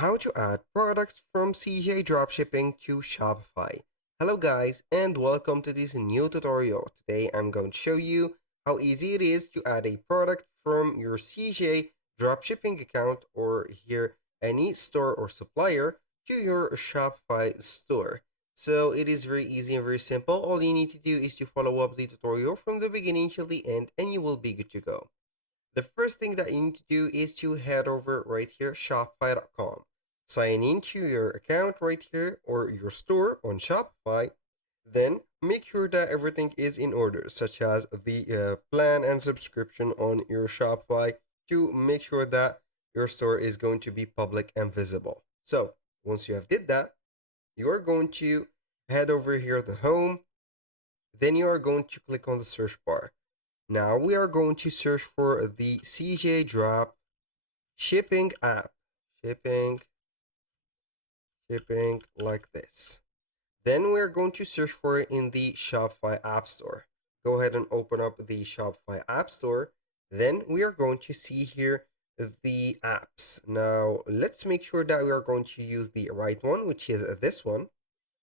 How to add products from CJ Dropshipping to Shopify. Hello guys and welcome to this new tutorial. Today I'm going to show you how easy it is to add a product from your CJ Dropshipping account or here any store or supplier to your Shopify store. So it is very easy and very simple. All you need to do is to follow up the tutorial from the beginning till the end and you will be good to go. The first thing that you need to do is to head over right here, shopify.com. Sign into your account right here or your store on Shopify. Then make sure that everything is in order, such as the plan and subscription on your Shopify to make sure that your store is going to be public and visible. So once you have did that, you are going to head over here to home. Then you are going to click on the search bar. Now we are going to search for the CJ Drop Shipping app. Shipping, shipping like this. Then we're going to search for it in the Shopify App Store. Go ahead and open up the Shopify App Store. Then we are going to see here the apps. Now let's make sure that we are going to use the right one, which is this one.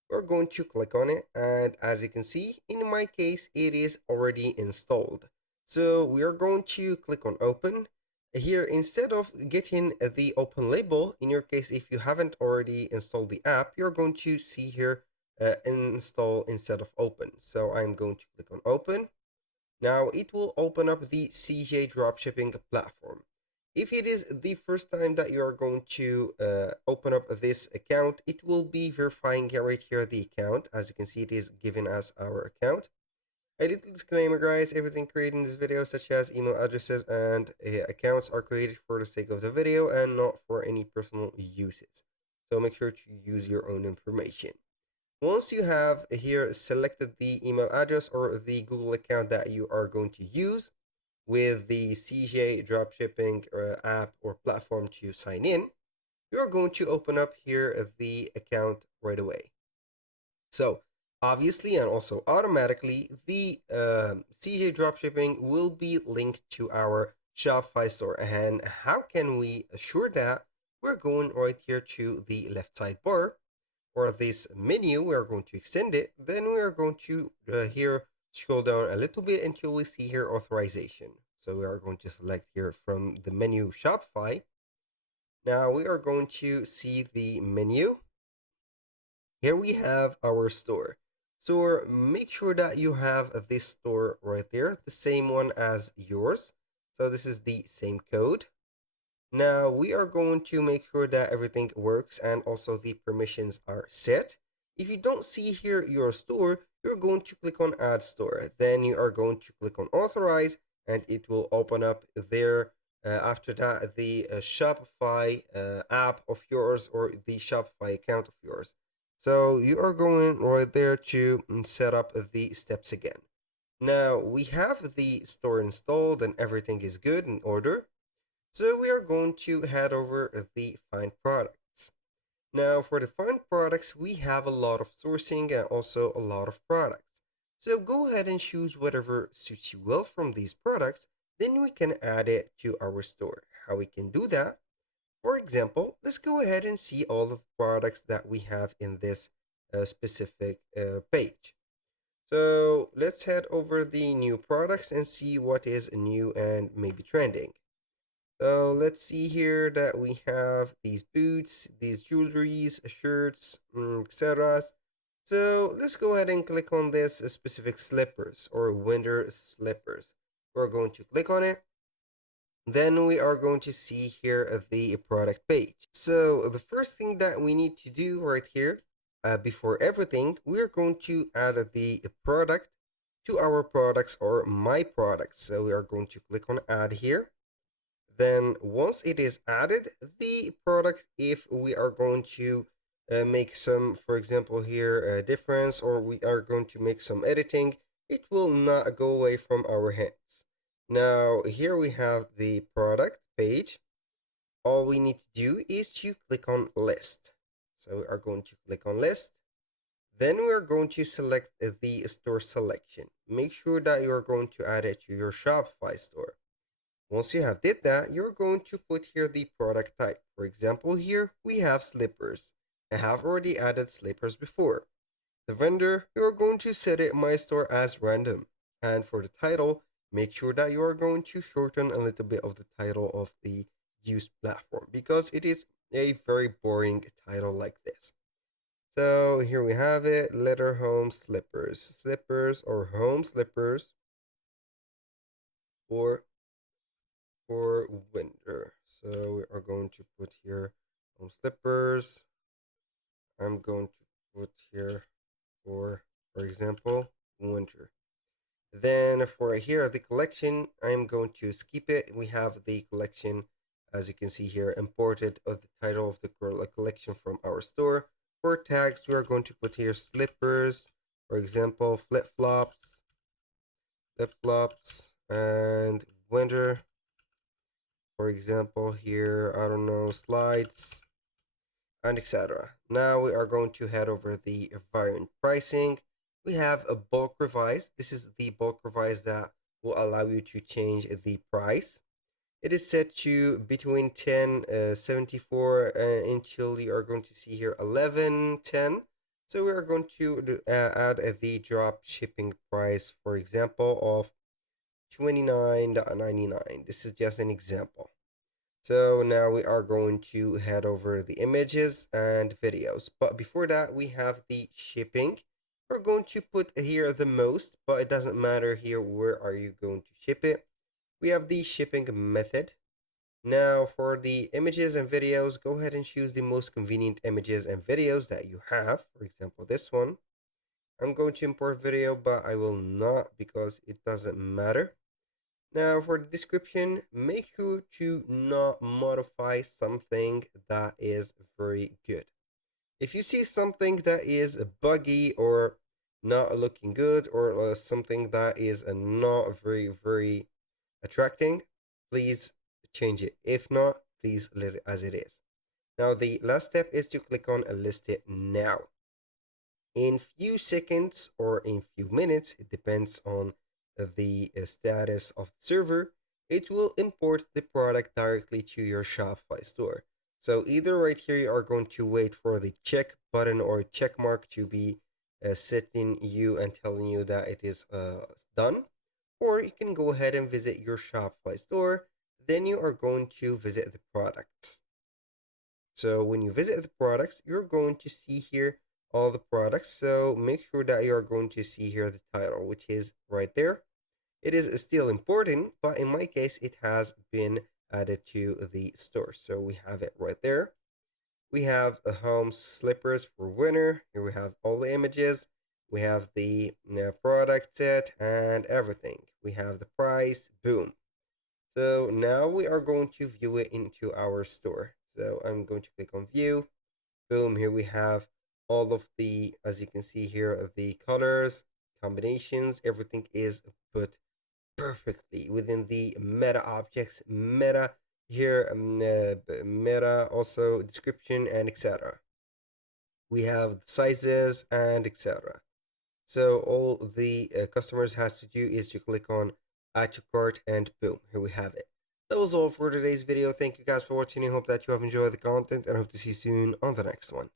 We're going to click on it, and as you can see, in my case, it is already installed. So we are going to click on open. Here, instead of getting the open label, in your case, if you haven't already installed the app, you're going to see here install instead of open. So I'm going to click on open. Now it will open up the CJ Dropshipping platform. If it is the first time that you are going to open up this account, it will be verifying right here the account. As you can see, it is given as our account. A little disclaimer, guys, everything created in this video, such as email addresses and accounts, are created for the sake of the video and not for any personal uses. So make sure to use your own information. Once you have here selected the email address or the Google account that you are going to use with the CJ Dropshipping app or platform to sign in, you're going to open up here the account right away. So obviously and also automatically, the CJ Dropshipping will be linked to our Shopify store. And how can we assure that? We're going right here to the left sidebar or this menu. We are going to extend it. Then we are going to here scroll down a little bit until we see here authorization. So we are going to select here from the menu Shopify. Now we are going to see the menu. Here we have our store. So make sure that you have this store right there, the same one as yours. So this is the same code. Now we are going to make sure that everything works and also the permissions are set. If you don't see here your store, you're going to click on add store. Then you are going to click on authorize and it will open up there. After that, the Shopify app of yours or the Shopify account of yours. So you are going right there to set up the steps again. Now we have the store installed and everything is good in order. So we are going to head over the find products. Now for the find products, we have a lot of sourcing and also a lot of products. So go ahead and choose whatever suits you well from these products, then we can add it to our store. How we can do that? For example, let's go ahead and see all of the products that we have in this specific page. So let's head over the new products and see what is new and maybe trending. So let's see here that we have these boots, these jewelries, shirts, etc. So let's go ahead and click on this specific slippers or winter slippers. We're going to click on it. Then we are going to see here the product page. So the first thing that we need to do right here, before everything, we're going to add the product to our products or my products. So we are going to click on add here. Then once it is added, the product, if we are going to make some, for example here, difference, or we are going to make some editing, it will not go away from our hands. Now here we have the product page. All we need to do is to click on list. So we are going to click on list. Then we are going to select the store selection. Make sure that you are going to add it to your Shopify store. Once you have did that, you're going to put here the product type. For example, here we have slippers. I have already added slippers before. The vendor, you're going to set it my store as random. And for the title, make sure that you are going to shorten a little bit of the title of the used platform because it is a very boring title like this. So here we have it, letter home slippers. Slippers or home slippers for winter. So we are going to put here home slippers. I'm going to put here for example, winter. Then for here, the collection, I'm going to skip it. We have the collection, as you can see here, imported of the title of the collection from our store. For tags, we are going to put here slippers, for example, flip-flops, and winter. For example, here, I don't know, slides, and etc. Now we are going to head over the variant pricing. We have a bulk revise. This is the bulk revise that will allow you to change the price. It is set to between 1074 until you are going to see here 1110. So we are going to add the drop shipping price, for example, of 29.99. This is just an example. So now we are going to head over the images and videos. But before that, we have the shipping. We're going to put here the most, but it doesn't matter here where are you going to ship it. We have the shipping method. Now for the images and videos, go ahead and choose the most convenient images and videos that you have. For example, this one. I'm going to import video, but I will not because it doesn't matter. Now for the description, make sure to not modify something that is very good. If you see something that is buggy or not looking good or something that is not very attracting, please change it. If not, please let it as it is. Now the last step is to click on list it now. In few seconds or in few minutes, it depends on the status of the server, it will import the product directly to your Shopify store. So either right here you are going to wait for the check button or check mark to be setting you and telling you that it is done, or you can go ahead and visit your Shopify store. Then you are going to visit the products. So when you visit the products, you're going to see here all the products. So make sure that you are going to see here the title, which is right there. It is still important, but in my case, it has been added to the store. So we have it right there. We have a home slippers for winter. Here we have all the images. We have the product set and everything. We have the price, boom. So now we are going to view it into our store. So I'm going to click on view. Boom, here we have all of the, as you can see here, the colors, combinations, everything is put perfectly within the meta objects, meta here, meta also description and etc. We have sizes and etc. So all the customers has to do is to click on add to cart and boom, here we have it. That was all for today's video. Thank you guys for watching. I hope that you have enjoyed the content and I hope to see you soon on the next one.